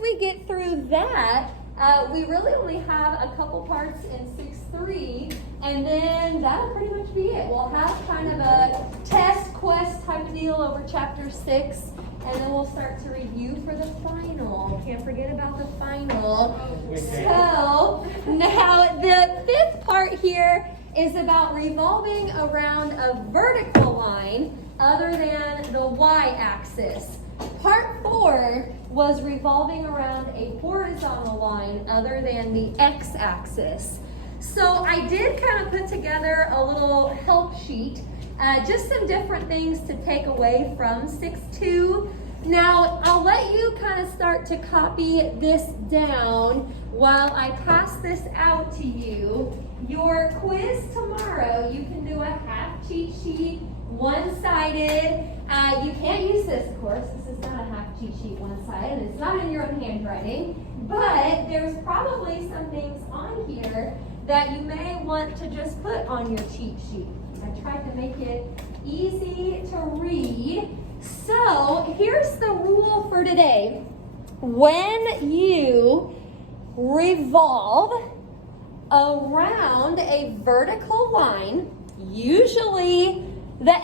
we get through that, we really only have a couple parts in 6-3, and then that'll pretty much be it. We'll have kind of a test, quest type of deal over chapter 6, and then we'll start to review for the final. Can't forget about the final. So now the 5th part here is about revolving around a vertical line other than the y-axis. Part 4 was revolving around a horizontal line other than the x-axis. So I did kind of put together a little help sheet, just some different things to take away from 6-2. Now, I'll let you kind of start to copy this down while I pass this out to you. Your quiz tomorrow, you can do a half cheat sheet, one-sided. You can't use this, of course. This is not a half cheat sheet, one-sided. It's not in your own handwriting. But there's probably some things on here that you may want to just put on your cheat sheet. I tried to make it easy to read. So here's the rule for today. When you revolve around a vertical line, usually the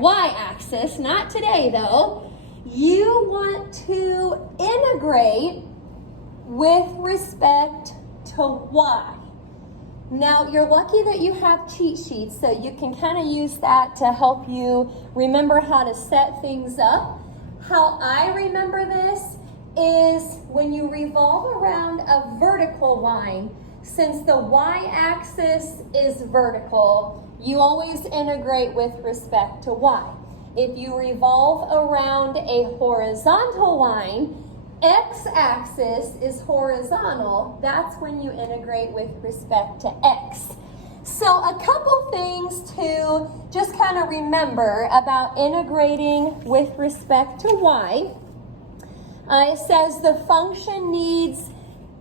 y-axis, not today though, you want to integrate with respect to y. Now, you're lucky that you have cheat sheets, so you can kind of use that to help you remember how to set things up. How I remember this is when you revolve around a vertical line, since the y-axis is vertical, you always integrate with respect to y. If you revolve around a horizontal line, x-axis is horizontal, that's when you integrate with respect to x. So a couple things to just kind of remember about integrating with respect to y. It says the function needs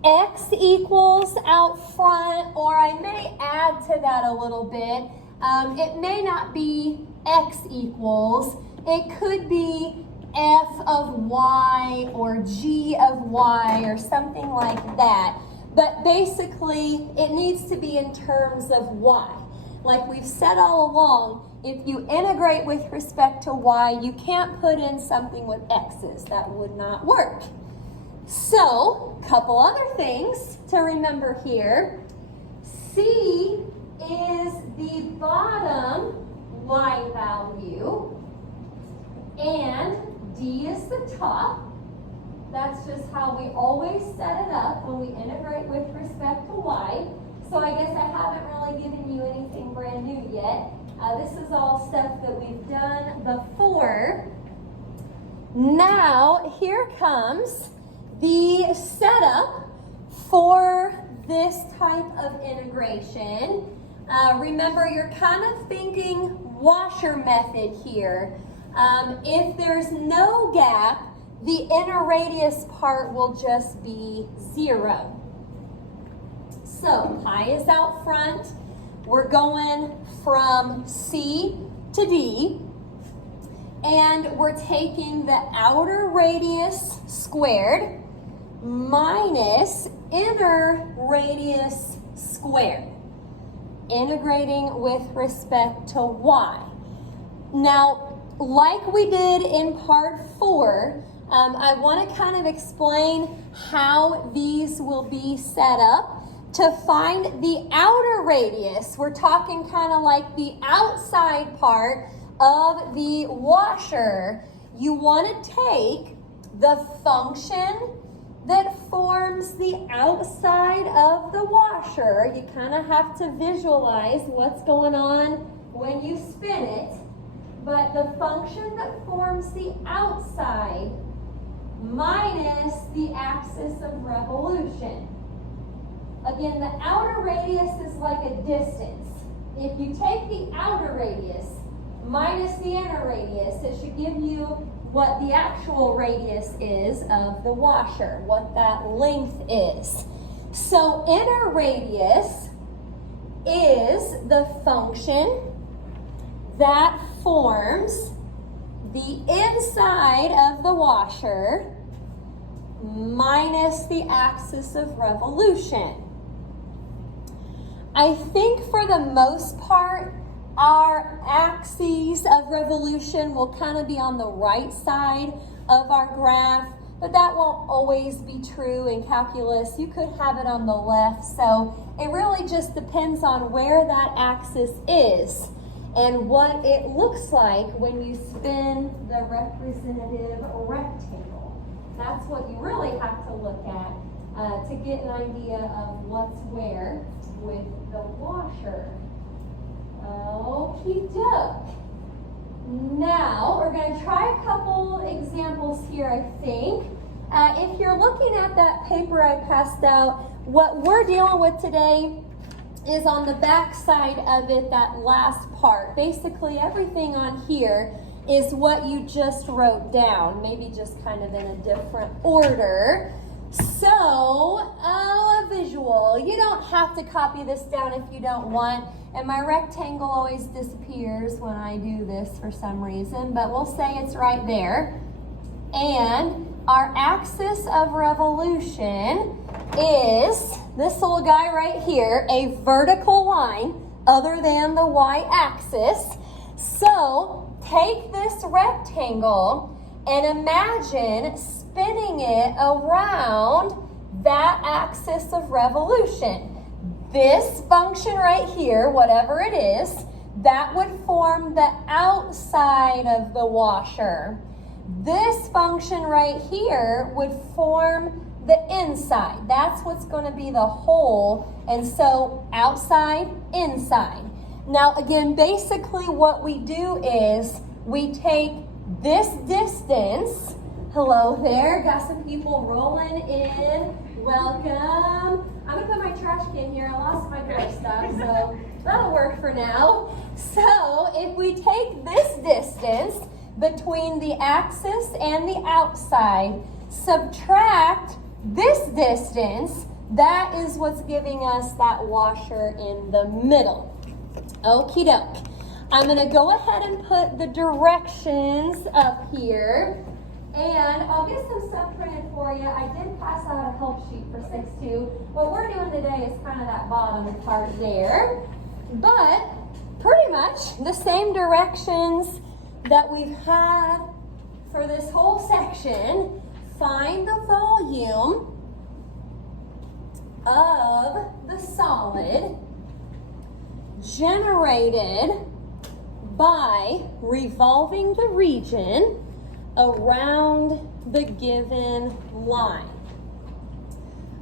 x equals out front, or I may add to that a little bit. It may not be x equals. It could be f of y or g of y or something like that. But basically, it needs to be in terms of y. Like we've said all along, if you integrate with respect to y, you can't put in something with x's. That would not work. So, couple other things to remember here. C is the bottom y value, and D is the top. That's just how we always set it up when we integrate with respect to y. So I guess I haven't really given you anything brand new yet. This is all stuff that we've done before. Now, here comes the setup for this type of integration. Remember, you're kind of thinking washer method here. If there's no gap, the inner radius part will just be 0. So pi is out front. We're going from C to D. And we're taking the outer radius squared minus inner radius squared, integrating with respect to y. Now, like we did in part 4, I want to kind of explain how these will be set up. To find the outer radius, we're talking kind of like the outside part of the washer. You want to take the function that forms the outside of the washer. You kind of have to visualize what's going on when you spin it. But the function that forms the outside minus the axis of revolution. Again, the outer radius is like a distance. If you take the outer radius minus the inner radius, it should give you what the actual radius is of the washer, what that length is. So inner radius is the function that forms the inside of the washer minus the axis of revolution. I think for the most part, our axes of revolution will kind of be on the right side of our graph, but that won't always be true in calculus. You could have it on the left, so it really just depends on where that axis is and what it looks like when you spin the representative rectangle. That's what you really have to look at to get an idea of what's where with the washer. Okie doke. Now, we're going to try a couple examples here, I think. If you're looking at that paper I passed out, what we're dealing with today is on the back side of it, that last part. Basically, everything on here is what you just wrote down, maybe just kind of in a different order. So, a visual. You don't have to copy this down if you don't want. And my rectangle always disappears when I do this for some reason, but we'll say it's right there. And our axis of revolution is this little guy right here, a vertical line other than the y-axis. So take this rectangle and imagine spinning it around that axis of revolution. This function right here, whatever it is, that would form the outside of the washer. This function right here would form the inside. That's what's going to be the hole. And so outside, inside. Now again, basically what we do is we take this distance. Hello there, got some people rolling in. Welcome. I'm going to put my trash can here. I lost my door stuff, so that'll work for now. So if we take this distance between the axis and the outside, subtract this distance, that is what's giving us that washer in the middle. Okie doke. I'm going to go ahead and put the directions up here. And I'll get some stuff printed for you. I did pass out a help sheet for 6-2. What we're doing today is kind of that bottom part there. But pretty much the same directions that we've had for this whole section. Find the volume of the solid generated by revolving the region around the given line.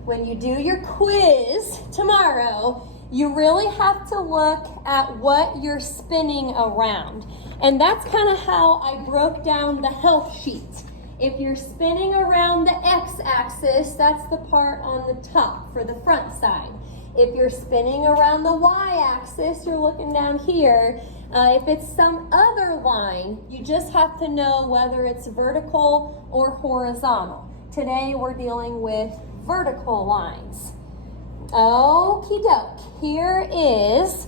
When you do your quiz tomorrow, you really have to look at what you're spinning around. And that's kind of how I broke down the help sheet. If you're spinning around the x-axis, that's the part on the top for the front side. If you're spinning around the y-axis, you're looking down here. If it's some other line, you just have to know whether it's vertical or horizontal. Today we're dealing with vertical lines. Okie doke. Here is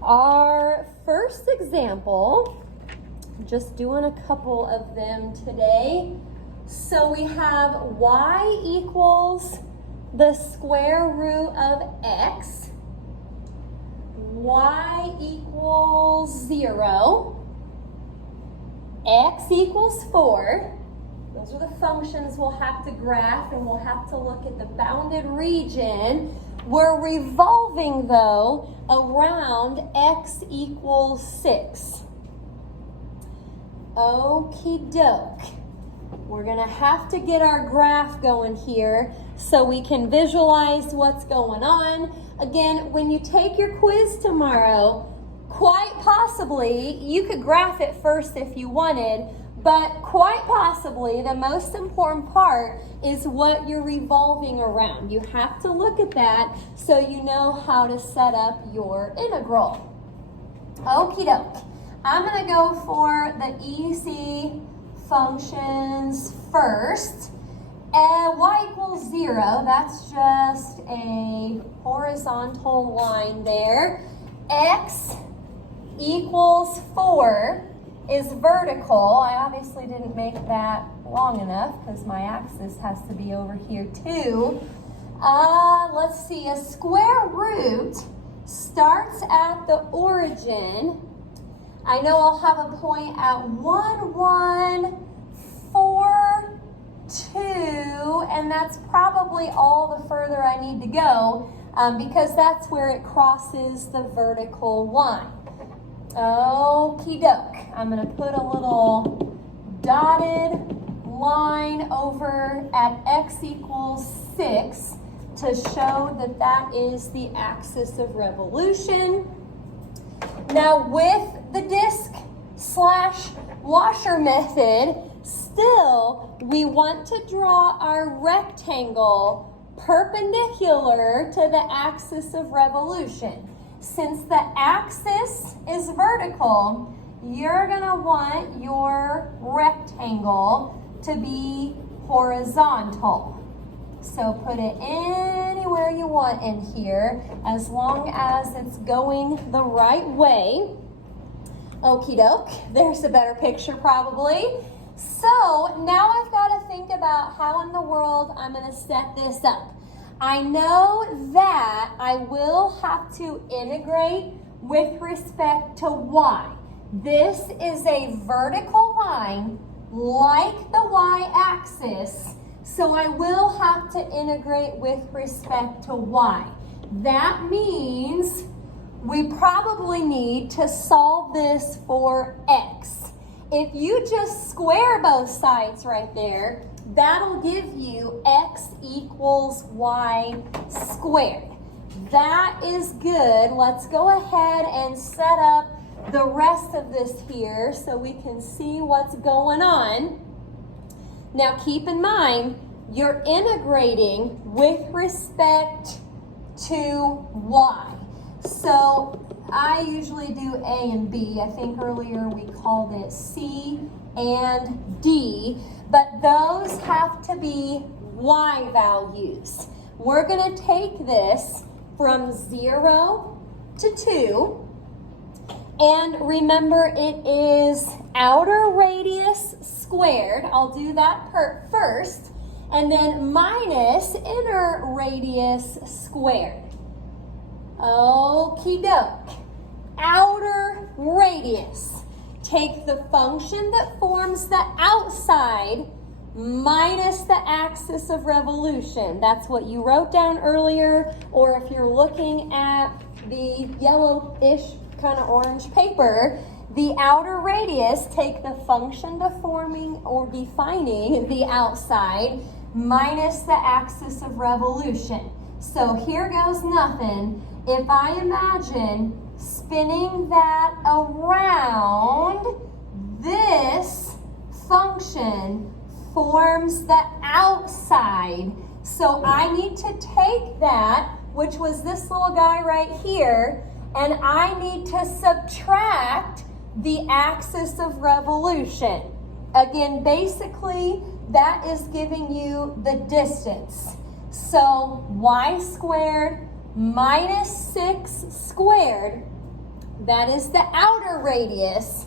our first example. Just doing a couple of them today. So we have y equals the square root of x. Y equals 0. X equals 4. Those are the functions we'll have to graph, and we'll have to look at the bounded region. We're revolving, though, around x equals 6. Okie doke. We're going to have to get our graph going here so we can visualize what's going on. Again, when you take your quiz tomorrow, quite possibly, you could graph it first if you wanted, but quite possibly the most important part is what you're revolving around. You have to look at that so you know how to set up your integral. Okie doke. I'm going to go for the easy functions first. And y equals 0, that's just a horizontal line there. X equals 4. is vertical. I obviously didn't make that long enough because my axis has to be over here too. Let's see, a square root starts at the origin. I know I'll have a point at 1, 1, 4, 2, and that's probably all the further I need to go because that's where it crosses the vertical line. Okie doke. I'm going to put a little dotted line over at x equals 6 to show that that is the axis of revolution. Now with the disc/washer method, still we want to draw our rectangle perpendicular to the axis of revolution. Since the axis is vertical, you're going to want your rectangle to be horizontal. So put it anywhere you want in here, as long as it's going the right way. Okie doke, there's a better picture probably. So now I've got to think about how in the world I'm going to set this up. I know that I will have to integrate with respect to y. This is a vertical line like the y-axis, so I will have to integrate with respect to y. That means we probably need to solve this for x. If you just square both sides right there, that'll give you x equals y squared. That is good. Let's go ahead and set up the rest of this here so we can see what's going on. Now keep in mind, you're integrating with respect to y. So I usually do A and B. I think earlier we called it C and D, but those have to be y values. We're going to take this from 0 to 2, and remember it is outer radius squared. I'll do that first, and then minus inner radius squared. Okie doke. Outer radius. Take the function that forms the outside minus the axis of revolution. That's what you wrote down earlier, or if you're looking at the yellowish kind of orange paper, the outer radius, take the function deforming or defining the outside minus the axis of revolution. So here goes nothing. If I imagine spinning that around, this function forms the outside. So I need to take that, which was this little guy right here, and I need to subtract the axis of revolution. Again, basically, that is giving you the distance. So y squared minus 6 squared, that is the outer radius,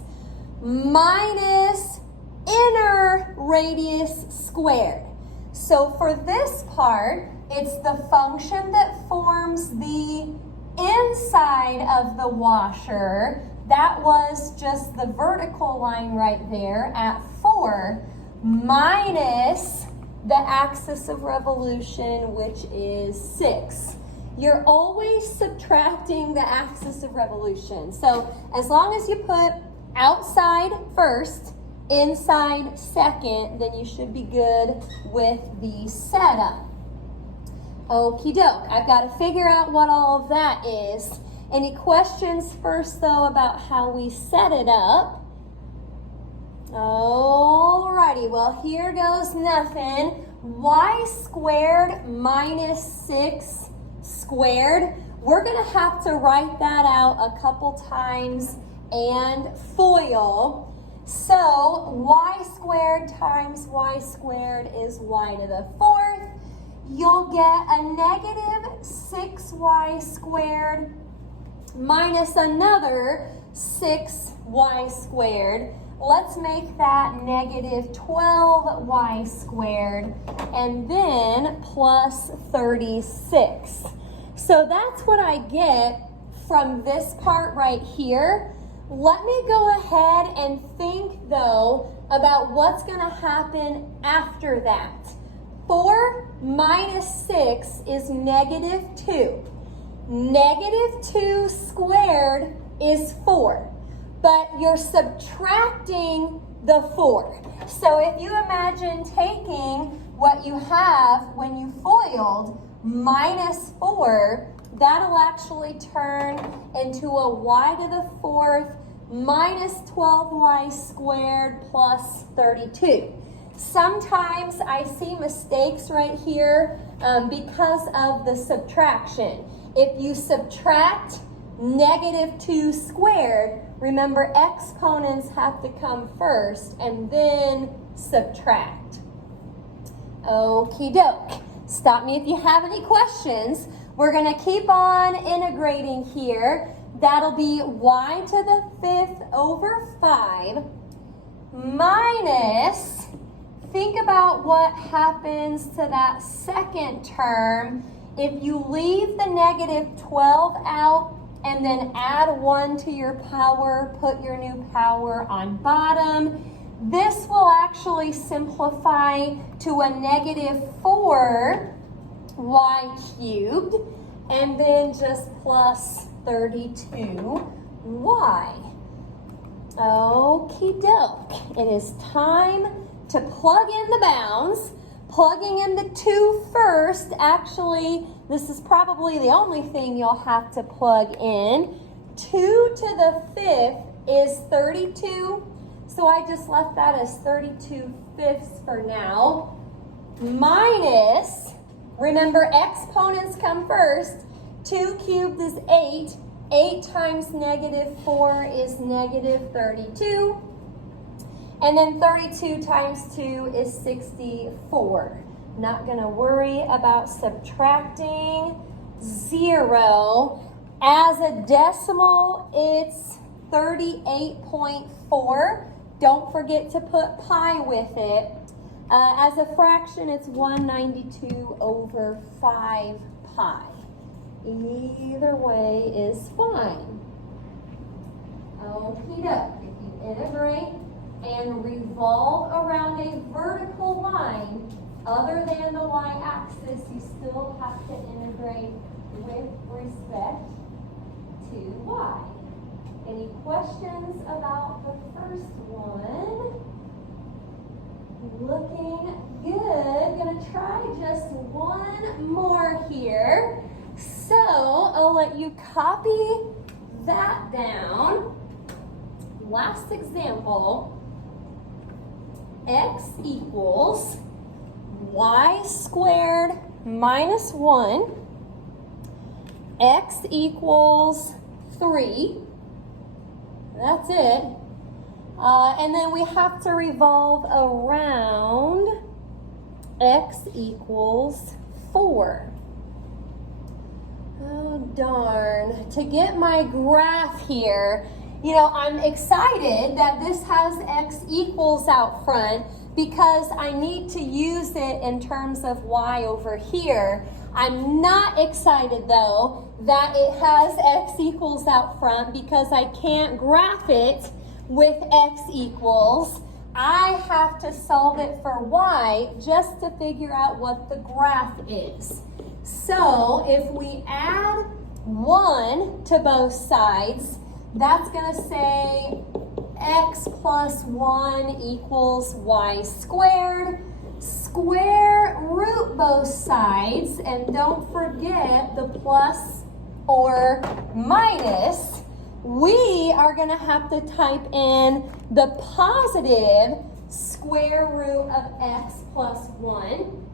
minus inner radius squared. So for this part, it's the function that forms the inside of the washer. That was just the vertical line right there at 4, minus the axis of revolution, which is 6. You're always subtracting the axis of revolution. So as long as you put outside first, inside second, then you should be good with the setup. Okie doke. I've got to figure out what all of that is. Any questions first, though, about how we set it up? Alrighty, well, here goes nothing. Y squared minus 6 squared. We're going to have to write that out a couple times and FOIL. So y squared times y squared is y to the 4th. You'll get a negative 6y squared minus another 6y squared. let's make that negative 12y squared, and then plus 36. So that's what I get from this part right here. Let me go ahead and think, though, about what's going to happen after that. 4 minus 6 is negative 2. Negative 2 squared is 4. But you're subtracting the 4. So if you imagine taking what you have when you FOILed minus 4, that'll actually turn into a y to the 4th minus 12y squared plus 32. Sometimes I see mistakes right here because of the subtraction. If you subtract negative 2 squared, remember exponents have to come first and then subtract. Okie doke. Stop me if you have any questions. We're going to keep on integrating here. That'll be y to the 5th over 5 minus, think about what happens to that second term if you leave the negative 12 out and then add 1 to your power, put your new power on bottom. This will actually simplify to a negative 4y cubed, and then just plus 32y. Okie doke. It is time to plug in the bounds. Plugging in the 2 first, actually, this is probably the only thing you'll have to plug in. 2 to the 5th is 32, so I just left that as 32 fifths for now. Minus, remember exponents come first, 2 cubed is 8. 8 times negative 4 is negative 32. And then 32 times 2 is 64. Not going to worry about subtracting 0. As a decimal, it's 38.4. Don't forget to put pi with it. As a fraction, it's 192 over 5 pi. Either way is fine. Okie doke. If you integrate and revolve around a vertical line other than the y-axis, you still have to integrate with respect to y. Any questions about the first one? Looking good. Gonna try just one more here. So I'll let you copy that down. Last example, x equals y squared minus 1, x equals 3, that's it, and then we have to revolve around x equals 4. Oh darn, to get my graph here, you know, I'm excited that this has x equals out front because I need to use it in terms of y over here. I'm not excited though that it has x equals out front because I can't graph it with x equals. I have to solve it for y just to figure out what the graph is. So if we add 1 to both sides, that's going to say x plus 1 equals y squared. Square root both sides, and don't forget the plus or minus. We are going to have to type in the positive square root of x plus 1.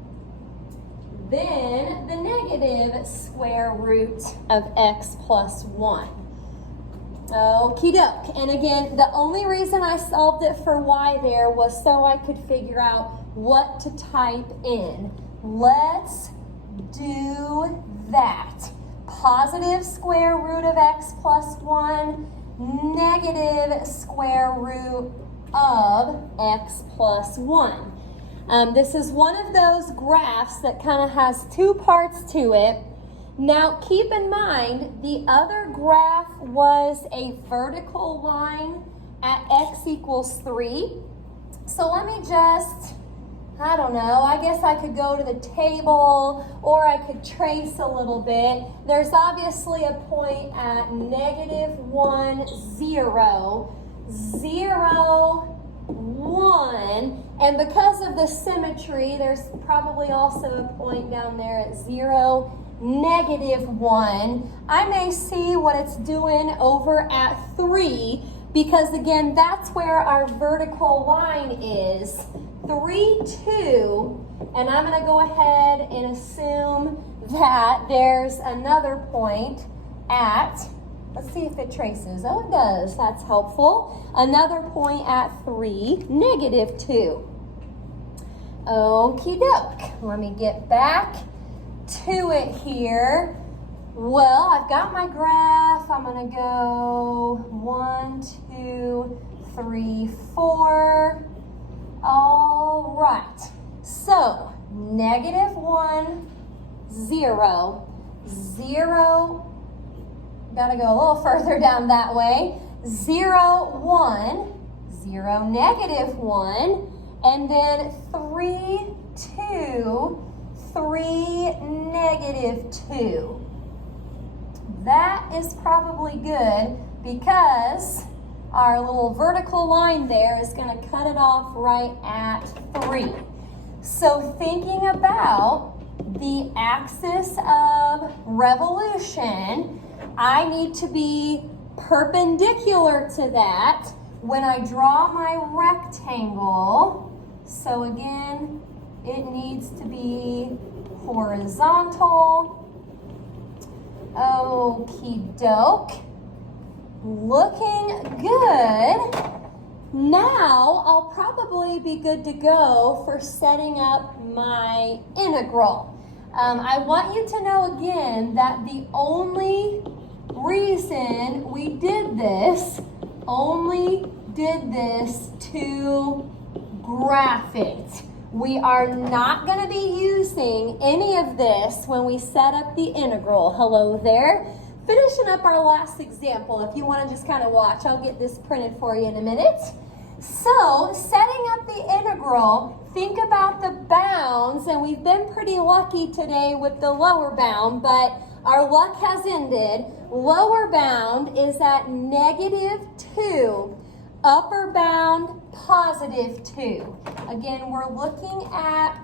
Then the negative square root of x plus 1. Okie doke. And again, the only reason I solved it for y there was so I could figure out what to type in. Let's do that. Positive square root of x plus 1, negative square root of x plus 1. This is one of those graphs that kind of has two parts to it. Now keep in mind, the other graph was a vertical line at x equals 3. So let me just, I don't know, I guess I could go to the table or I could trace a little bit. There's obviously a point at -1, 0, 0, 1, and because of the symmetry, there's probably also a point down there at 0, -1. I may see what it's doing over at 3, because again, that's where our vertical line is. 3, 2, and I'm going to go ahead and assume that there's another point at, let's see if it traces. Oh, it does. That's helpful. Another point at 3, -2. Okie doke. Let me get back to it here. Well, I've got my graph. I'm going to go 1, 2, 3, 4. All right. So, -1, 0, 0. Got to go a little further down that way. 0, 1, 0, -1, and then 3, 2, 3, -2. That is probably good because our little vertical line there is going to cut it off right at 3. So thinking about the axis of revolution, I need to be perpendicular to that when I draw my rectangle. So again, it needs to be horizontal. Okie doke. Looking good. Now I'll probably be good to go for setting up my integral. I want you to know again that the only reason we did this to graph it. We are not going to be using any of this when we set up the integral. Hello there. Finishing up our last example. If you want to just kind of watch, I'll get this printed for you in a minute. So, setting up the integral, think about the bounds, and we've been pretty lucky today with the lower bound, but our luck has ended. Lower bound is at -2. Upper bound, +2. Again, we're looking at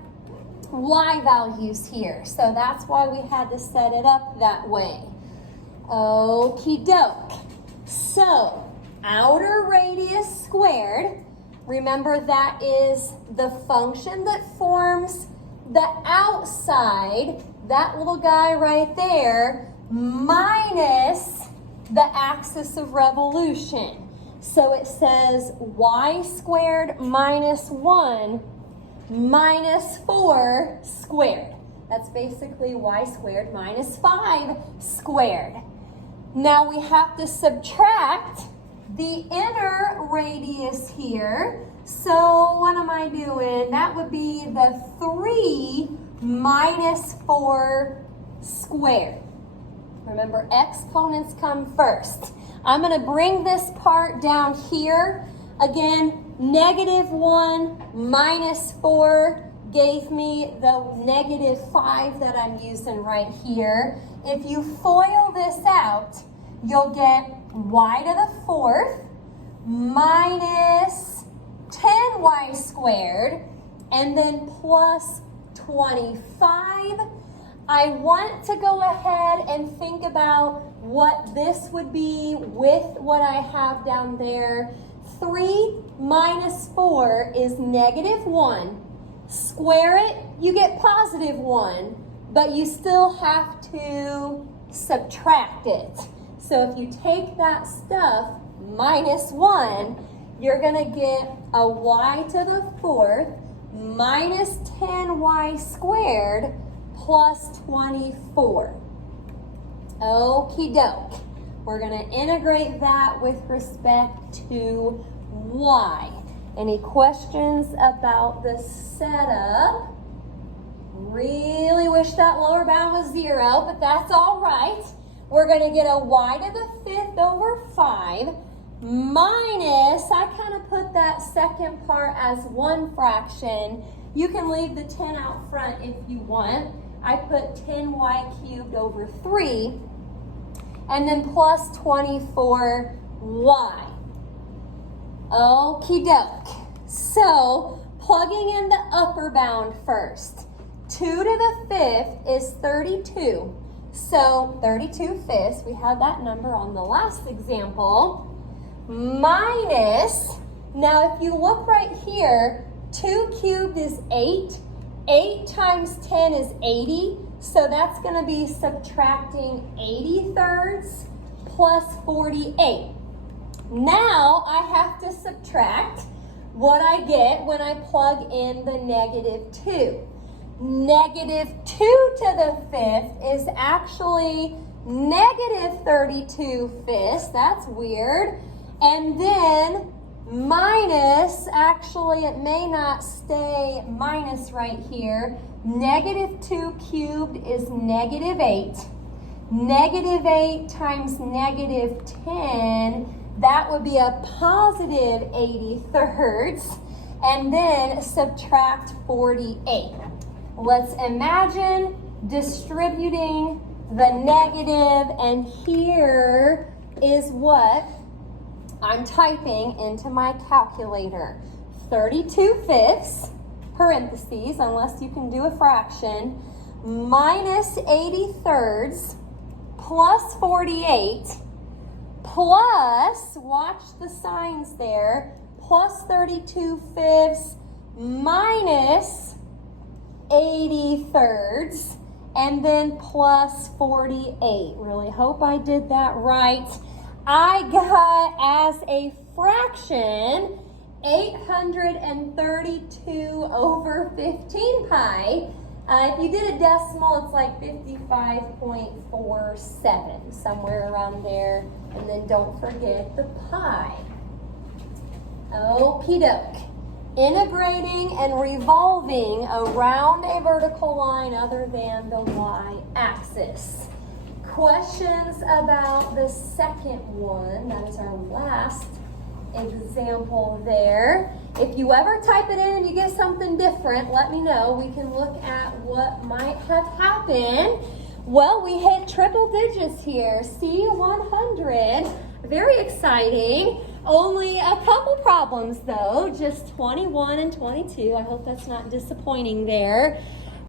y values here, so that's why we had to set it up that way. Okie doke. So, outer radius squared, remember that is the function that forms the outside, that little guy right there, minus the axis of revolution. So it says y squared minus 1 minus 4 squared. That's basically y squared minus 5 squared. Now we have to subtract the inner radius here. So what am I doing? That would be the 3 minus 4 squared. Remember, exponents come first. I'm going to bring this part down here. Again, -1 minus 4 gave me the -5 that I'm using right here. If you FOIL this out, you'll get y to the 4th minus 10y squared, and then plus 25. I want to go ahead and think about what this would be with what I have down there. 3 minus 4 is -1. Square it, you get +1, but you still have to subtract it. So if you take that stuff -1, you're going to get a y to the 4th minus 10y squared plus 24. Okie doke. We're going to integrate that with respect to y. Any questions about the setup? Really wish that lower bound was 0, but that's all right. We're going to get a y to the 5th over 5 minus, I kind of put that second part as 1 fraction. You can leave the 10 out front if you want. I put 10y cubed over 3, and then plus 24y. Okie doke. So, plugging in the upper bound first. 2 to the 5th is 32. So, 32 fifths, we had that number on the last example, minus, now if you look right here, 2 cubed is 8. 8 times 10 is 80. So that's going to be subtracting 80 thirds plus 48. Now I have to subtract what I get when I plug in the -2. -2 to the 5th is actually -32 fifths. That's weird. And then minus, actually it may not stay minus right here. -2 cubed is -8. -8 times -10, that would be a positive 80 thirds. And then subtract 48. Let's imagine distributing the negative, and here is what I'm typing into my calculator. 32 fifths, parentheses, unless you can do a fraction, minus 80 thirds, plus 48, plus, watch the signs there, plus 32 fifths, minus 80 thirds, and then plus 48. Really hope I did that right. I got as a fraction 832 over 15 pi. If you did a decimal, it's like 55.47, somewhere around there. And then don't forget the pi. Okie doke. Integrating and revolving around a vertical line other than the y-axis. Questions about the second one? That is our last example there. If you ever type it in and you get something different, let me know. We can look at what might have happened. Well, we hit triple digits here. C100. Very exciting. Only a couple problems though, just 21 and 22. I hope that's not disappointing there.